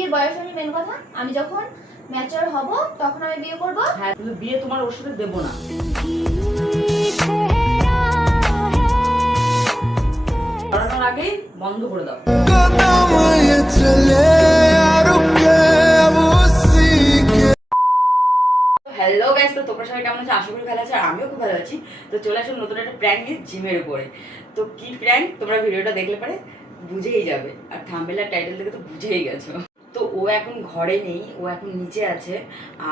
বিয়ের বয়স আমি মেন কথা। আমি যখন ম্যাচিওর হব, তখন আমি বিয়ে করব। হ্যাঁ কিন্তু বিয়ে তোমার ওর সাথে দেব না। বন্ধ করে দাও। হ্যালো গাইস তো তোমরা সবাই কেমন আছো? আশা করি ভালো আছে, আর আমিও খুব ভালো আছি। তো চলে আসুন নতুন একটা প্র্যাঙ্ক নিয়ে জিমের উপরে। তো কি প্র্যাঙ্ক তোমরা ভিডিওটা দেখলে পরে বুঝেই যাবে। আর থামবেলার টাইটেল দেখে তো বুঝেই গেছো। তো ও এখন ঘরে নেই, ও এখন নিচে আছে।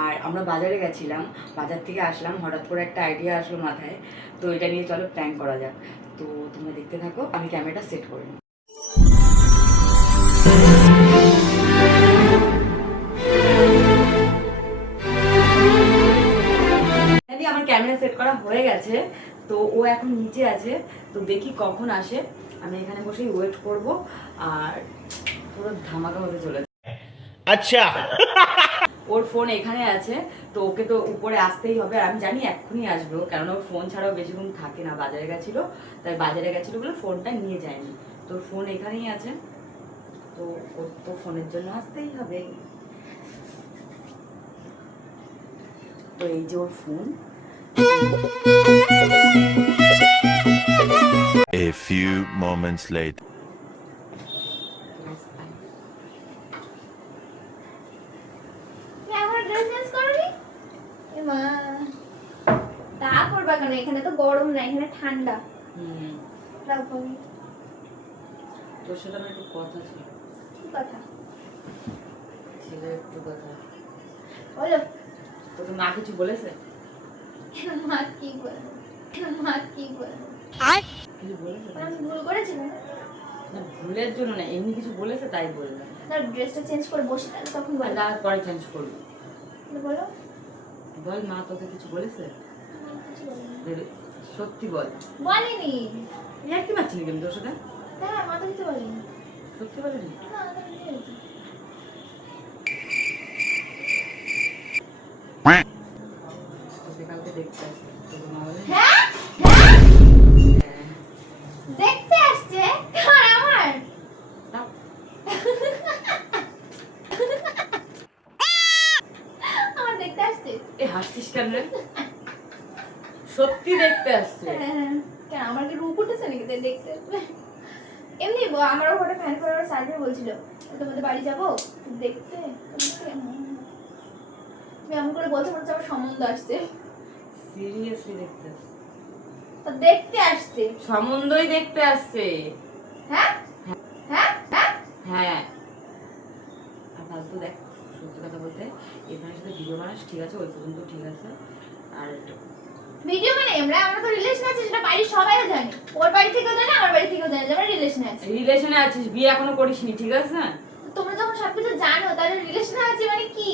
আর আমরা বাজারে গেছিলাম, বাজার থেকে আসলাম, হঠাৎ করে একটা আইডিয়া আসলো মাথায়। তো এটা নিয়ে চলো প্র্যাঙ্ক করা যাক। তো তোমরা দেখতে থাকো, আমি ক্যামেরাটা সেট করে নিই। আমার ক্যামেরা সেট করা হয়ে গেছে। তো ও এখন নিচে আছে। তো দেখি কখন আসে। আমি এখানে বসেই ওয়েট করব। আর পুরো ধামাকা হতে চলেছে। আচ্ছা। ওর ফোন এখানে আছে তো ওকে তো উপরে আসতেই হবে আর আমি জানি এক্ষুনি আসব কারণ ওর ফোন ছাড়াও বেশিক্ষণ থাকে না বাজারে গেছিল তাই বাজারে গেছিল বলে ফোনটা নিয়ে যায়নি। তো ফোন এখানেই আছে তো ওর তো ফোনের জন্য আসতেই হবে। তো এই যে ওর phone A few moments later. গরম না এখানে ঠান্ডা। তোর সাথে আমার একটু কথা ছিল। কি কথা? ছিল একটু কথা। বলো। তোকে মা কিছু বলেছে? মা কি বলব? মা কি বলব? কিছু বলেছে? আমি ভুল করেছি না? ভুলের জন্য না এমনি কিছু বলেছে তাই বললাম। না ড্রেসটা চেঞ্জ করে বসে তাহলে তখন বলো। পরে চেঞ্জ করব। বলো। বল মা তোকে কিছু বলেছে? সত্যি বল। বলেনি। কি মারছিলি কেন তোর সাথে? হ্যাঁ মা তো কিছু বলেনি। সত্যি বলেনি? কালকে দেখতে আসবে তোকে মা বলে হ্যাঁ হ্যাঁ দেখতে আসছে কার আমার দাও। আমার দেখতে আসছে এ হাসছিস কেন রে সত্যি দেখতে আসছে। হ্যাঁ, কেন আমার কি রূপ উঠেছে নাকি তাই দেখতে? এমনি আমারও ঘরে ফ্যান ফলোয়ার সার্ভে বলছিল তোমাদের বাড়ি যাব? দেখতে? তুমি এমন করে বলছো মনে আমার সম্বন্ধ আসছে। সিরিয়াসলি দেখতে আসছে। তো দেখতে আসছে। সম্বন্ধই দেখতে আসছে। হ্যাঁ? হ্যাঁ? হ্যাঁ? হ্যাঁ। আর ফালতু দেখ সত্যি কথা বলতে এখানে সাথে ভিডিও বানাস ঠিক আছে ওই পর্যন্ত ঠিক আছে। আর ভিডিও মানে আমরা আমরা তো রিলেশন আছে সেটা বাড়ির সবাই জানে। ওর বাড়ি থেকেও জানে আমার বাড়ি থেকেও জানে যে আমরা রিলেশনে আছি। রিলেশনে আছিস বিয়ে এখনও করিসনি ঠিক আছে? তো তোমরা যখন সবকিছু জানো তাহলে রিলেশনে আছি মানে কি?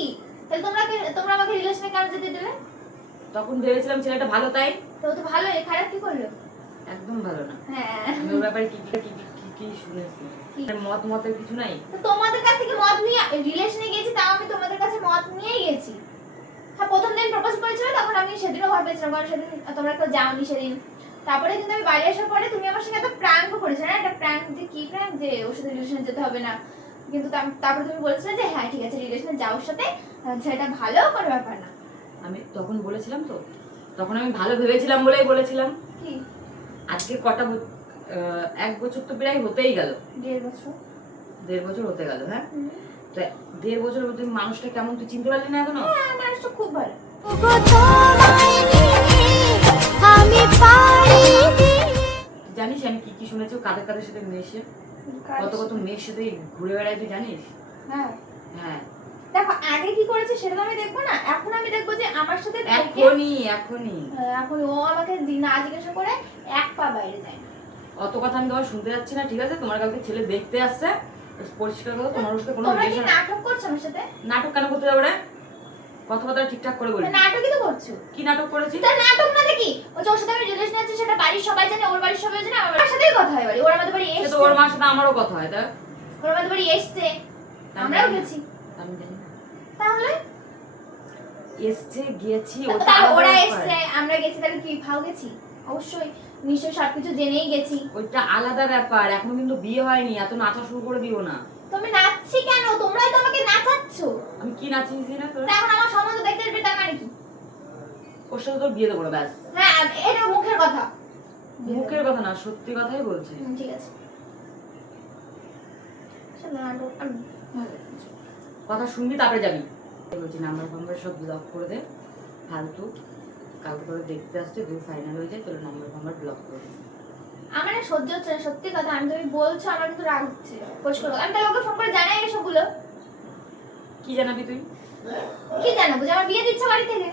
তাহলে তোমরা তোমরা আমাকে রিলেশনে কেন যেতে দিলে তখন ভেবেছিলাম ছেলেটা ভালো তাই? তো তো ভালো এ খারাপ কি করল? একদম ভালো না। হ্যাঁ। ওর ব্যাপারে কি কি কি কি শুনেছি? কি? মত মতের কিছু নাই? তো তোমাদের কাছ থেকে মত নিয়ে রিলেশনে গেছি তাও আমি তোমাদের কাছে মত নিয়েই গেছি। হ্যাঁ প্রথম দিন প্রপোজ করেছিল তখন আমি সেদিনও ভয় পেয়েছিলাম কারণ সেদিন তোমরা কেউ যাওনি সেদিন। তারপরে কিন্তু আমি বাড়ি আসার পরে তুমি আমার সঙ্গে একটা প্র্যাঙ্কও করেছ না একটা প্র্যাঙ্ক যে কি প্র্যাঙ্ক যে ওর সাথে রিলেশনে যেতে হবে না। কিন্তু তারপরে তুমি বলেছিলে যে হ্যাঁ ঠিক আছে রিলেশনে যাও ওর সাথে সেটা ভালো কোনো ব্যাপার না। আমি তখন বলেছিলাম তো তখন আমি ভালো ভেবেছিলাম বলেই বলেছিলাম। কি? আজকে কটা এক বছর তো প্রায় হতেই গেল। দেড় বছর। দেড় বছর হতে গেল হ্যাঁ। তো দেড় বছরের মধ্যে মানুষটা কেমন তুই চিনতে পারলি না এখনও? হ্যাঁ মানুষটা খুব ভালো। জানিস আমি কি কি শুনেছি কাদের কাদের সাথে মেশে? কত কত মেয়ের সাথে ঘুরে বেড়ায় তুই জানিস? হ্যাঁ। হ্যাঁ। দেখো আগে কি করেছে সেটা আমি দেখব না এখন আমি দেখব যে আমার সাথে এখনই এখনই। হ্যাঁ, এখন ও আমাকে না জিজ্ঞাসা করে এক পা বাইরে যায় অত কথা আমি তোমার শুনতে যাচ্ছি না ঠিক আছে? তোমার কালকে ছেলে দেখতে আসছে। পরিষ্কার করো তোমার ওর সাথে কোনো রিলেশন নাটক করছ আমার সাথে? নাটক কেন করতে যাব রে? কথাবার্তা ঠিকঠাক করে বলি নাটকই তো করছ। কি নাটক করেছি? তা নাটক না দেখি ও যে ওর সাথে আমি রিলেশন আছে সেটা বাড়ির সবাই জানে ওর বাড়ির সবাই জানে আমার সাথেই কথা হয় বাড়ি। ওর আমাদের বাড়ি সে তো ওর মার সাথে আমারও কথা হয় তাই ওর আমাদের বাড়ি এসছে। তা আমি আমরাও গেছি। আমি জানি তাহলে? এসছে তা- তা আলাদা ওরা এসছে আমরা গেছি তাহলে কি ভাও গেছি? অবশ্যই। নিশ্চয়ই সবকিছু জেনেই গেছি। ওইটা আলাদা ব্যাপার এখনও কিন্তু বিয়ে হয়নি এত নাচা শুরু করে দিও না। তো আমি নাচছি কেন? তোমরাই তো আমাকে না চিনিস না তোর? এখন আমার সম্বন্ধ দেখতে আসবে তার মানে কি? ওর সাথে তোর বিয়ে দেবো না ব্যাস। হ্যাঁ এটা মুখের কথা। মুখের কথা না সত্যি কথাই বলছি। ঠিক আছে। আমি লাগছে। কথা শুনবি তারপরে যাবি। বলছি নাম্বার ফাম্বার সব ব্লক করে দে ফালতু। কালকে করে দেখতে আসছে তুই ফাইনাল হয়ে যায় তোর নাম্বার ফাম্বার ব্লক করে আমার না সহ্য হচ্ছে না সত্যি কথা আমি তুমি বলছো আমার কিন্তু রাগ হচ্ছে পরিষ্কার। আমি তাহলে ওকে ফোন করে জানাই এসবগুলো কি জানাবি তুই? কি জানাব যে আমার বিয়ে দিচ্ছে বাড়ি থেকে?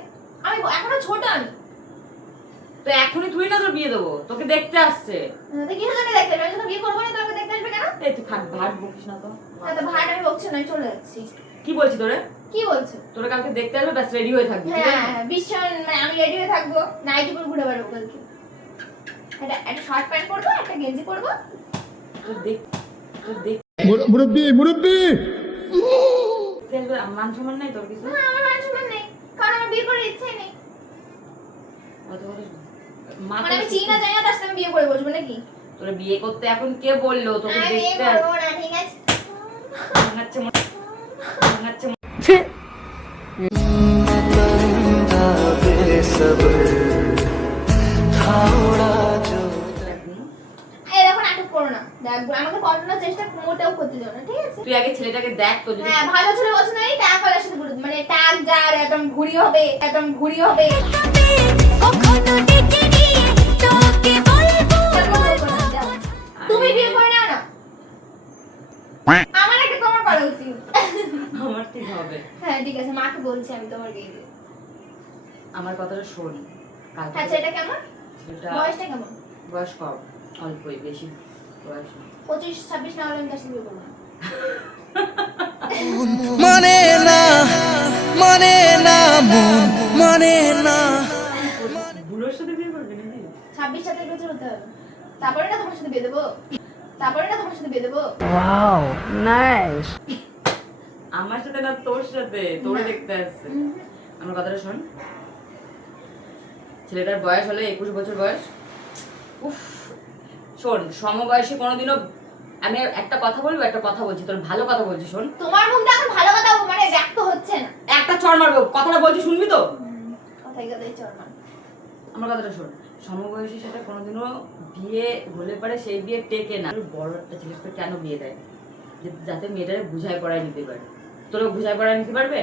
আমি এখনও ছোট আমি। তো এখনই তুই না তোর বিয়ে দেবো তোকে দেখতে আসছে। তো কি জন্য দেখতে? আমি যখন বিয়ে করব না তোকে দেখতে আসবে কেন? এই তুই খাট ভাট বকিস না তো। না তো ভাই আমি বকছি না চলে যাচ্ছি। কি বলছি তোরে? কি বলছো? তোরা কালকে দেখতে আসবে ব্যাস রেডি হয়ে থাকবি হ্যাঁ ভীষণ মানে আমি রেডি হয়ে থাকব। নাইটি পরে ঘুরে বেড়াবো কালকে। একটা একটা শার্ট প্যান্ট পরবো একটা গেঞ্জি পরবো। তোর দেখ তোর দেখ। মুরব্বী মুরব্বী! মান সম্মান নাই তোর কিছু? না আমার মান সম্মান নেই কারণ আমার বিয়ে করার ইচ্ছে নেই। মা মানে আমি চিনি না জানি না তার সাথে আমি বিয়ে করে বসবো নাকি? তোরা বিয়ে করতে এখন কে বলল? তোকে আমি বিয়ে দেখতে ঠিক আছে ভাঙাচ্ছে মনে ভাঙাচ্ছে মনে এই দেখো নাটক করো না দেখব আমাকে পড়ানোর চেষ্টা মোটেও করতে যাও না ঠিক আছে? তুই আগে ছেলেটাকে দেখ তো হ্যাঁ ভালো ছেলে পছন্দ নেই ট্যাগ কলার সাথে ঘুরে মানে ট্যাগ যার একদম ঘুরি হবে একদম ঘুরি হবে। কখনো ডেকে নিয়ে তোকে বলব তুমি বিয়ে করে নাও না। আমার করা উচিত। আমার ঠিক হবে। হ্যাঁ ঠিক আছে মাকে বলছি আমি তোমার দিই। আমার কথাটা শোন হ্যাঁ ছেলেটা কেমন? বয়সটা কেমন? বয়স কম অল্পই বেশি বয়স। পঁচিশ ছাব্বিশ না হলে আমি বিয়ে করব না। মানে না মানে না মন মানে না। বুড়োর সাথে বিয়ে করবি নাকি? ছাব্বিশ সাতের বছর হতে হবে। তারপরে না তোমার সাথে বিয়ে দেবো। তারপরে না তোমার সাথে বিয়ে দেবো। আমার সাথে না তোর সাথে? তোরে দেখতে আসছে। আমার কথাটা শোন। ছেলেটার বয়স হলে একুশ বছর বয়স। উফ শোন সমবয়সী কোনোদিনও আমি একটা কথা বলব একটা কথা বলছি তোর ভালো কথা বলছি শোন। তোমার মুখ এখন ভালো কথা মানে ব্যক্ত হচ্ছে না। একটা চড় মারবো কথাটা বলছি শুনবি তো? কথাই কথাই চলমান আমার কথাটা শোন। সমবয়সীর সাথে কোনোদিনও বিয়ে হলে পারে সেই বিয়ে টেকে না। বড় একটা সাথে কেন বিয়ে দেয়? যে যাতে মেয়েটারে বুঝাই পড়ায় নিতে পারে। তোরা বুঝায় পড়ায় নিতে পারবে?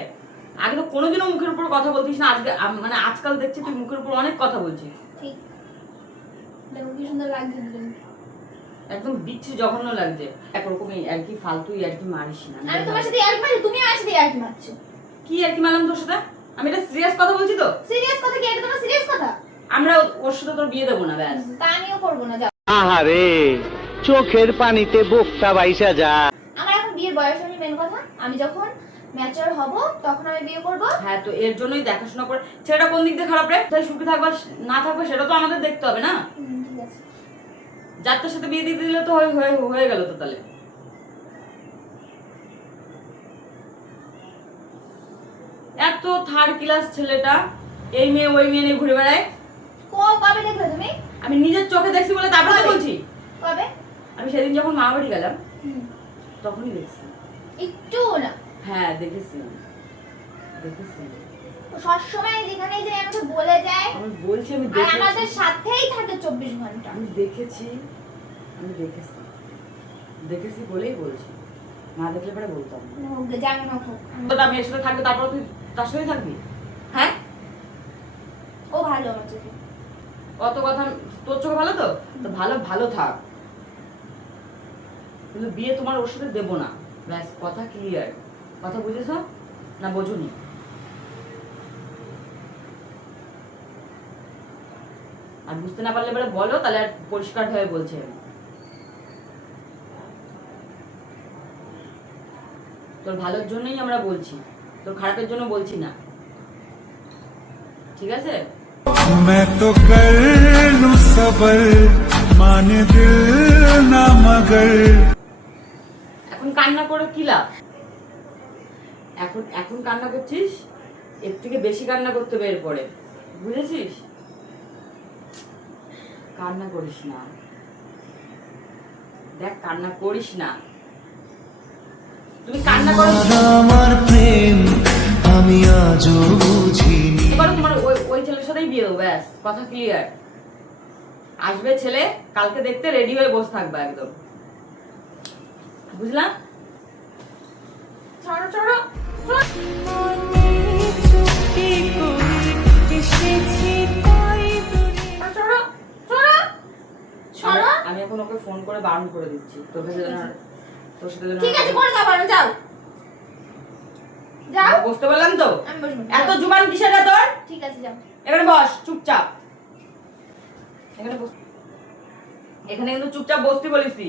আগে তো কোনোদিনও মুখের উপর কথা বলতিস না আজকে মানে আজকাল দেখছি তুই মুখের উপর অনেক কথা বলছিস। ঠিক। কি সুন্দর লাগছে একদম বিচ্ছি জঘন্য লাগছে। একরকমই আর কি ফালতুই আর কি মারিস না। আমি তোমার সাথে এক মারি তুমি আমার সাথে এক মারছো? কি আর কি মারলাম তোর সাথে? আমি এটা সিরিয়াস কথা বলছি তো? সিরিয়াস কথা কি? এটা তোমার সিরিয়াস কথা? আমরা ওর সাথে তোর বিয়ে দেবো না ব্যাস। তা আমিও করব না যাও আহারে চোখের পানিতে বুকটা বাইসা যা। আমার এখন বিয়ের বয়স হয়নি মেন কথা। আমি যখন ম্যাচার হব তখন আমি বিয়ে করব। হ্যাঁ তো এর জন্যই দেখাশোনা করে ছেলেটা কোন দিক দিয়ে খারাপ রে? তাই সুখী থাকবা না থাকবে সেটা তো আমাদের দেখতে হবে না? ঠিক আছে। যাত্রার সাথে বিয়ে দিয়ে দিলে তো হয়ে হয়ে হয়ে গেল তো তাহলে। এত থার্ড ক্লাস ছেলেটা এই মেয়ে ওই মেয়ে নিয়ে ঘুরে বেড়ায়। কবে দেখলে তুমি? আমি নিজের চোখে দেখছি বলে তারপরে বলছি। কবে? আমি সেদিন যখন মা বাড়ি গেলাম তখনই দেখছি। একটু না? হ্যাঁ দেখেছি দেখেছি সবসময় যেখানে যে আমাকে বলে যায় আমি বলছি আমি দেখেছি। আমাদের সাথেই থাকে চব্বিশ ঘণ্টা। আমি দেখেছি আমি দেখেছি। দেখেছি বলেই বলছি। না দেখলে পরে বলতাম না। হোক হোক। তো আমি এর সাথে থাকবে তারপর তুই তার সাথেই থাকবি? হ্যাঁ? ও ভালো আমার চোখে। অত কথা, তোর চোখে ভালো তো? তো ভালো ভালো থাক। কিন্তু বিয়ে তোমার ওর সাথে দেবো না। ব্যাস, কথা ক্লিয়ার কথা বুঝেছ? না বোঝুনি? আর বুঝতে না পারলে এবারে বলো, তাহলে আর পরিষ্কার হয়ে বলছে। তোর ভালোর জন্যই আমরা বলছি। তোর খারাপের জন্য বলছি না। ঠিক আছে? मैं तो कर लूं सबर माने दिल ना मगर এখন কান্না করে কি লাভ এখন এখন কান্না করছিস এর থেকে বেশি কান্না করতে হবে এরপরে বুঝেছিস কান্না করিস না দেখ কান্না করিস না তুমি কান্না করো আমার প্রেম আজও বুঝিনি এবারে তোমার ওই ওই ছেলের সাথেই বিয়ে দেবো ব্যাস কথা ক্লিয়ার আসবে ছেলে কালকে দেখতে রেডি হয়ে বসে থাকবে একদম। বুঝলাম? করে আমি- এখন ওকে ফোন করে বারণ করে দিচ্ছি। তোর যেন তোর সাথে ঠিক আছে করে দাও বারণ যাও। যাও। বুঝতে পারলাম তো? আমি বসবো এত। জুবান কিসের তোর? ঠিক আছে যাও। এখানে বস চুপচাপ। এখানে বস। এখানে কিন্তু চুপচাপ বসতে বলেছি।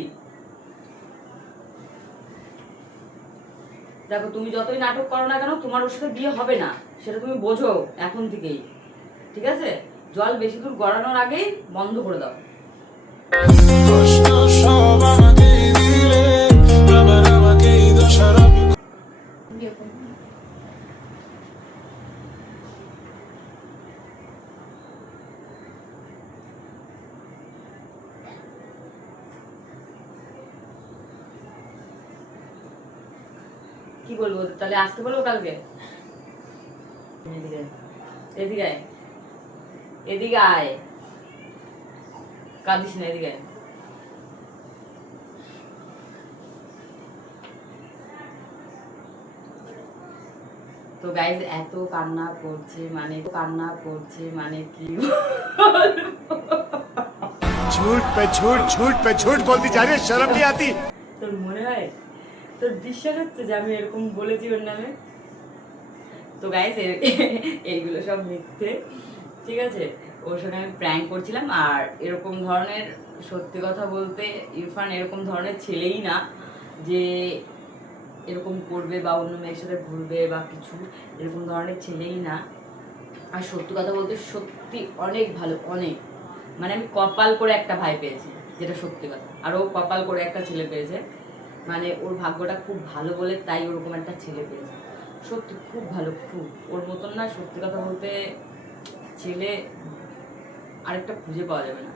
দেখো তুমি যতই নাটক করো না কেন তোমার ওর সাথে বিয়ে হবে না। সেটা তুমি বোঝো এখন থেকেই। ঠিক আছে? জল বেশি দূর গড়ানোর আগেই বন্ধ করে দাও। কি বলবো তাহলে আসতে বলবো কালকে এদিকে আয়। এদিকে আয়। এদিকে আয় কাঁদিস না এদিকে আয়। তো গাইজ এত কান্না করছে মানে কান্না করছে মানে কি झूठ पे झूठ झूठ पे झूठ बोलती जा रही है शर्म नहीं आती তোর মনে হয় তোর বিশ্বাস হচ্ছে যে আমি এরকম বলেছি ওর নামে। তো গাইস এইগুলো সব মিথ্যে, ঠিক আছে? ওর সঙ্গে আমি প্র্যাঙ্ক করছিলাম আর এরকম ধরনের, সত্যি কথা বলতে, ইরফান এরকম ধরনের ছেলেই না যে এরকম করবে বা অন্য মেয়ের সাথে ঘুরবে বা কিছু, এরকম ধরনের ছেলেই না। আর সত্যি কথা বলতে সত্যি অনেক ভালো, অনেক। মানে আমি কপাল করে একটা ভাই পেয়েছি, যেটা সত্যি কথা। আর ও কপাল করে একটা ছেলে পেয়েছে। মানে ওর ভাগ্যটা খুব ভালো বলে তাই ওরকম একটা ছেলে পেয়েছে। সত্যি খুব ভালো, খুব। ওর মতন না সত্যি কথা বলতে ছেলে আরেকটা খুঁজে পাওয়া যাবে না।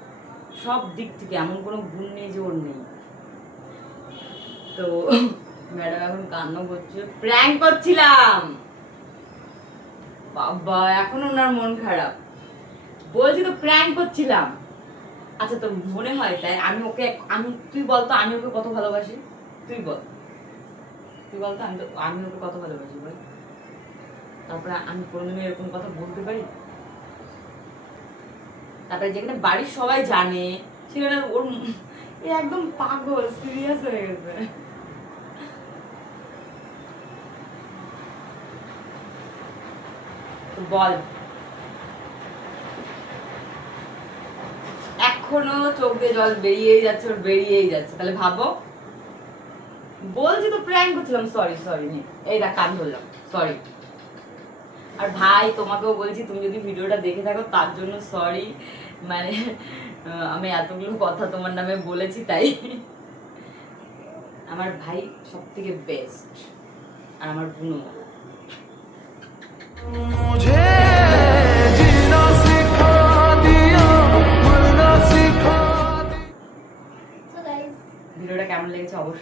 সব দিক থেকে এমন কোনো গুণ নেই যে ওর নেই। তো ম্যাডাম এখন কান্না করছে প্র্যাঙ্ক করছিলাম। বাবা, এখন ওনার মন খারাপ। বলছি তো প্র্যাঙ্ক করছিলাম। আচ্ছা তোর মনে হয় তাই? আমি ওকে, আমি, তুই বলতো আমি ওকে কত ভালোবাসি? তুই বল। তুই বলতো, আমি তো আমি ওকে কত ভালোবাসি বল। তারপরে আমি কোনোদিনও এরকম কথা বলতে পারি? তারপরে যেখানে বাড়ির সবাই জানে, সেখানে ওর এ একদম পাগল সিরিয়াস হয়ে গেছে। বল। এখনও চোখ দিয়ে জল বেরিয়েই যাচ্ছে, ওর বেরিয়েই যাচ্ছে। তাহলে ভাবো। বলছি তো প্র্যাঙ্ক করছিলাম সরি সরি নে এই দেখ কান ধরলাম সরি আর ভাই, তোমাকেও বলছি, তুমি যদি ভিডিওটা দেখে থাকো, তার জন্য সরি মানে আমি এতগুলো কথা তোমার নামে বলেছি, তাই। আমার ভাই সব থেকে বেস্ট আর আমার বুনো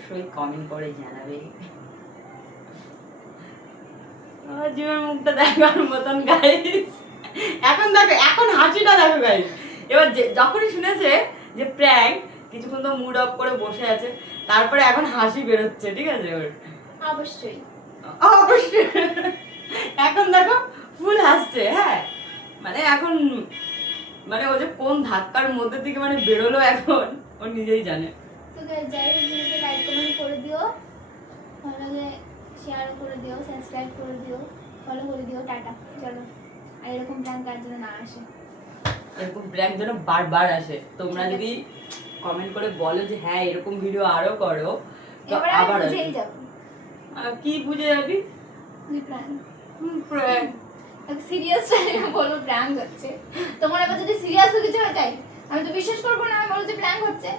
অবশ্যই কমেন্ট করে জানাবে। জীবন মুখটা দেখার মতন গাইস এখন দেখো এখন হাসিটা দেখো গাইস এবার যখনই শুনেছে যে প্র্যাঙ্ক কিছুক্ষণ তো মুড অফ করে বসে আছে তারপরে এখন হাসি বেরোচ্ছে ঠিক আছে? ওর অবশ্যই। অবশ্যই। এখন দেখো ফুল হাসছে হ্যাঁ? মানে এখন মানে ও যে কোন ধাক্কার মধ্যে থেকে মানে বেরোলো এখন ও নিজেই জানে। যাই হোক ভিডিওতে লাইক কমেন্ট করে দিও। ভালো লাগলে শেয়ার করে দিও সাবস্ক্রাইব করে দিও ফলো করে দিও টাটা। চলো। আর এরকম প্ল্যান কার জন্য না আসে? এরকম প্র্যাঙ্ক যেন বারবার আসে। তোমরা যদি কমেন্ট করে বলো যে হ্যাঁ এরকম ভিডিও আরও করো তো এবার আবার কি বুঝে যাবি? সিরিয়াস বলো প্র্যাঙ্ক হচ্ছে। তোমার এবার যদি সিরিয়াস কিছু হয়ে যায় আমি তো বিশ্বাস করব না আমি বলো যে প্র্যাঙ্ক হচ্ছে।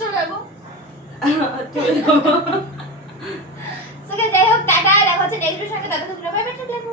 চলে যাব। যাই হোক টাটা দেখা হচ্ছে নেক্সট সঙ্গে যাব